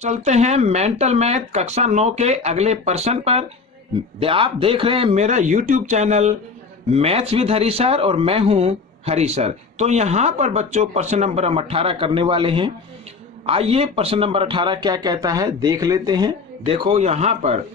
चलते हैं mental math कक्षा 9 के अगले प्रश्न पर। आप देख रहे हैं मेरा YouTube channel maths with Hari sir और मैं हूं हरी सर। तो यहाँ पर बच्चों प्रश्न नंबर हम 18 करने वाले हैं। आइए प्रश्न नंबर 18 क्या कहता है देख लेते हैं। देखो यहाँ पर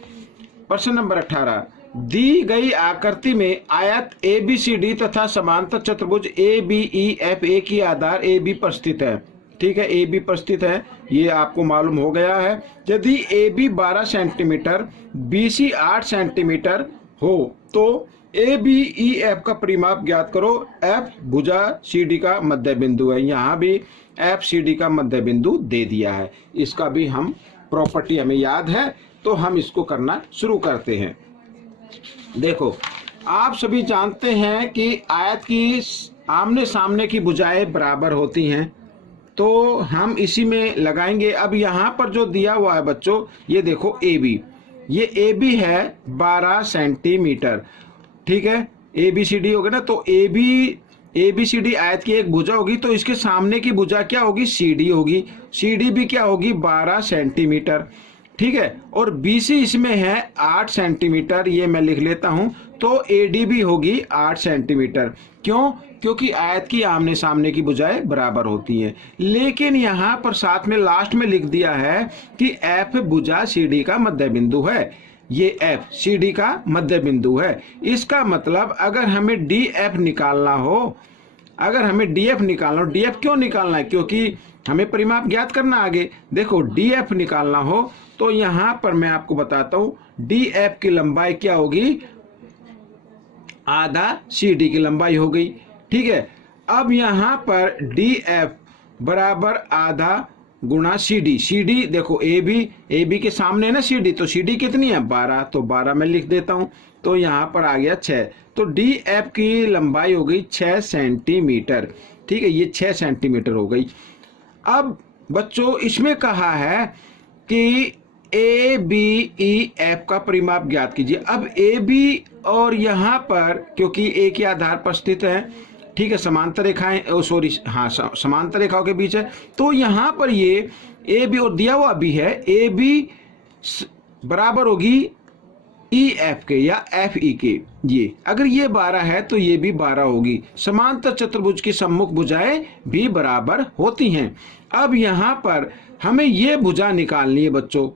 प्रश्न नंबर 18, दी गई आकृति में आयत ABCD तथा समांतर चतुर्भुज ABEFA की आधार AB पर स्थित है। ठीक है, AB पर स्थित है, ये आपको मालूम हो गया है। यदि AB 12 सेंटीमीटर BC 8 सेंटीमीटर हो तो ABEF का परिमाप ज्ञात करो। F भुजा CD का मध्य बिंदु है, यहाँ भी F CD का मध्य बिंदु दे दिया है। इसका भी हम प्रॉपर्टी हमें याद है तो हम इसको करना शुरू करते हैं। देखो आप सभी जानते हैं कि आयत की आमने सामने की भुजाएं बराबर होती हैं, तो हम इसी में लगाएंगे। अब यहाँ पर जो दिया हुआ है बच्चों, ये देखो AB, ये AB है 12 सेंटीमीटर। ठीक है, ABCD हो गया ना, तो ABCD आयत की एक भुजा होगी, तो इसके सामने की भुजा क्या होगी, CD होगी। CD भी क्या होगी, 12 सेंटीमीटर। ठीक है, और BC इसमें है 8 सेंटीमीटर, ये मैं लिख लेता हूं। तो AD भी होगी 8 सेंटीमीटर। क्यों? क्योंकि आयत की आमने सामने की भुजाएं बराबर होती हैं। लेकिन यहाँ पर साथ में लास्ट में लिख दिया है कि F भुजा CD का मध्य बिंदु है। ये F CD का मध्य बिंदु है। इसका मतलब अगर हमें DF निकालना हो, DF क्यों निकालना है, क्योंकि हमें परिमाप ज्ञात करना आगे। देखो DF निकालना हो तो यहां पर मैं आपको बताता हूं, DF की लंबाई क्या होगी, आधा CD की लंबाई हो गई। ठीक है, अब यहां पर DF बराबर आधा गुणा CD देखो AB के सामने है ना CD, तो CD कितनी है, 12, तो 12 मैं लिख देता हूं। तो यहां पर आ गया 6, तो DF की लंबाई हो गई 6 सेंटीमीटर। ठीक है, ये 6 सेंटीमीटर हो गई। अब बच्चों इसमें कहा है कि ABEF का परिमाप ज्ञात कीजिए। अब AB और यहाँ पर क्योंकि एक ही आधार पर स्थित है, ठीक है, समांतर रेखाएं, समांतर रेखाओं के बीच है, तो यहाँ पर ये AB और दिया हुआ भी है, AB बराबर होगी EF के या FE के। ये अगर ये 12 है तो ये भी 12 होगी। समांतर चतुर्भुज की सम्मुख भुजाएं भी बराबर होती हैं। अब यहाँ पर हमें ये भुजा निकालनी है बच्चों,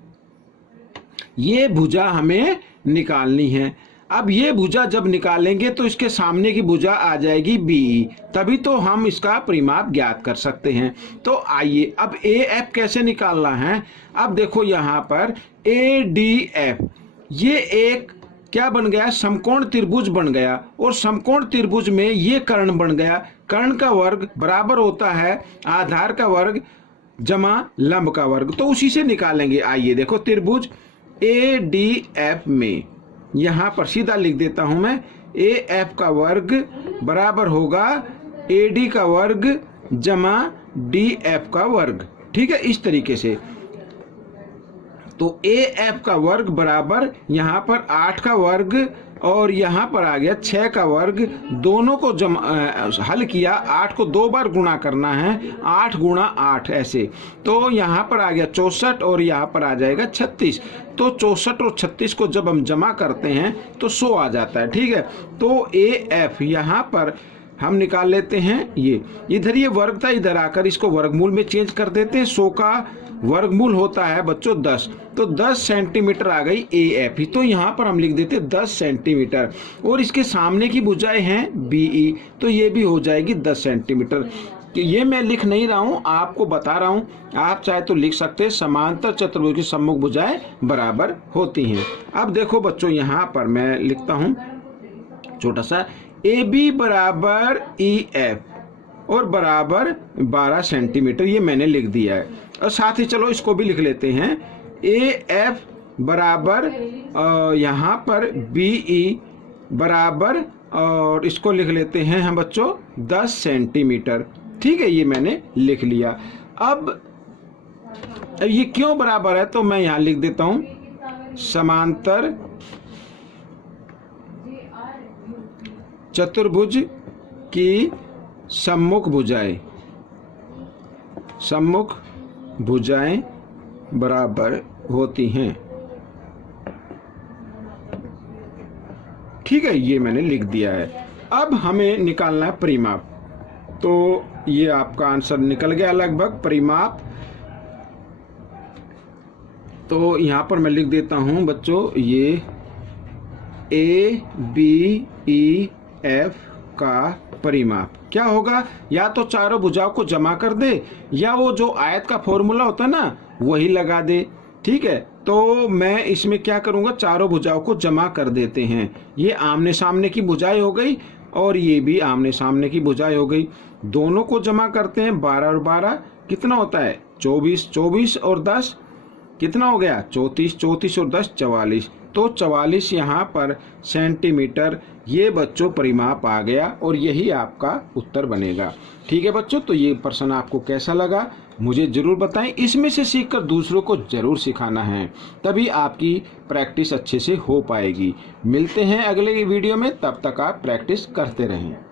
ये भुजा हमें निकालनी है। अब ये भुजा जब निकालेंगे तो इसके सामने की भुजा आ जाएगी BE, तभी तो हम इसका परिमाप ज्ञात कर सकते हैं। तो आइए अब AF कैसे निकालना है। अब देखो यहाँ पर ADF, ये एक क्या बन गया, समकोण त्रिभुज बन गया, और समकोण त्रिभुज में ये कर्ण बन गया। कर्ण का वर्ग बराबर होता है आधार का वर्ग जमा लंब का वर्ग, तो उसी से निकालेंगे। आइए देखो त्रिभुज ADF में यहाँ पर सीधा लिख देता हूं मैं, AF का वर्ग बराबर होगा AD का वर्ग जमा DF का वर्ग। ठीक है, इस तरीके से। तो AF का वर्ग बराबर यहाँ पर 8 का वर्ग और यहाँ पर आ गया 6 का वर्ग, दोनों को हल किया, 8 को 2 बार गुणा करना है, 8 गुणा 8 ऐसे, तो यहाँ पर आ गया 64 और यहाँ पर आ जाएगा 36। तो 64 और 36 को जब हम जमा करते हैं तो 100 आ जाता है। ठीक है, तो AF यहाँ पर हम निकाल लेते हैं। ये इधर ये वर्ग था, इधर आकर इसको वर्गमूल में चेंज कर देते हैं। 100 का वर्गमूल होता है बच्चों 10, तो 10 सेंटीमीटर आ गई AF, तो यहाँ पर हम लिख देते 10 सेंटीमीटर। और इसके सामने की भुजाएं हैं BE, तो ये भी हो जाएगी 10 सेंटीमीटर। ये मैं लिख नहीं रहा हूँ, आपको बता रहा हूँ, आप चाहे तो लिख सकते हैं। समांतर चतुर्भुज की सम्मुख भुजाएं बराबर होती हैं। अब देखो बच्चों यहाँ पर मैं लिखता हूँ छोटा सा, AB बराबर EF और बराबर 12 सेंटीमीटर, ये मैंने लिख दिया है। और साथ ही चलो इसको भी लिख लेते हैं, AF बराबर यहाँ पर BE बराबर, और इसको लिख लेते हैं हम बच्चों 10 सेंटीमीटर। ठीक है, ये मैंने लिख लिया। अब ये क्यों बराबर है तो मैं यहाँ लिख देता हूँ, समांतर चतुर्भुज की सम्मुख भुजाएं बराबर होती हैं। ठीक है, ये मैंने लिख दिया है। अब हमें निकालना है परिमाप। तो ये आपका आंसर निकल गया लगभग, परिमाप। तो यहाँ पर मैं लिख देता हूँ बच्चों, ये ABEF का परिमाप क्या होगा, या तो चारों भुजाओं को जमा कर दे या वो जो आयत का फॉर्मूला होता है ना वही लगा दे। ठीक है, तो मैं इसमें क्या करूंगा, चारों भुजाओं को जमा कर देते हैं। ये आमने सामने की भुजाएं हो गई और ये भी आमने सामने की भुजाएं हो गई। दोनों को जमा करते हैं, 12 और 12 कितना होता है, 24, 24 और 10 कितना हो गया, 34, 34 और 10 44। तो 44 यहाँ पर सेंटीमीटर ये बच्चों परिमाप आ गया और यही आपका उत्तर बनेगा। ठीक है बच्चों, तो ये प्रश्न आपको कैसा लगा मुझे जरूर बताएं। इसमें से सीखकर दूसरों को जरूर सिखाना है, तभी आपकी प्रैक्टिस अच्छे से हो पाएगी। मिलते हैं अगले वीडियो में, तब तक आप प्रैक्टिस करते रहें।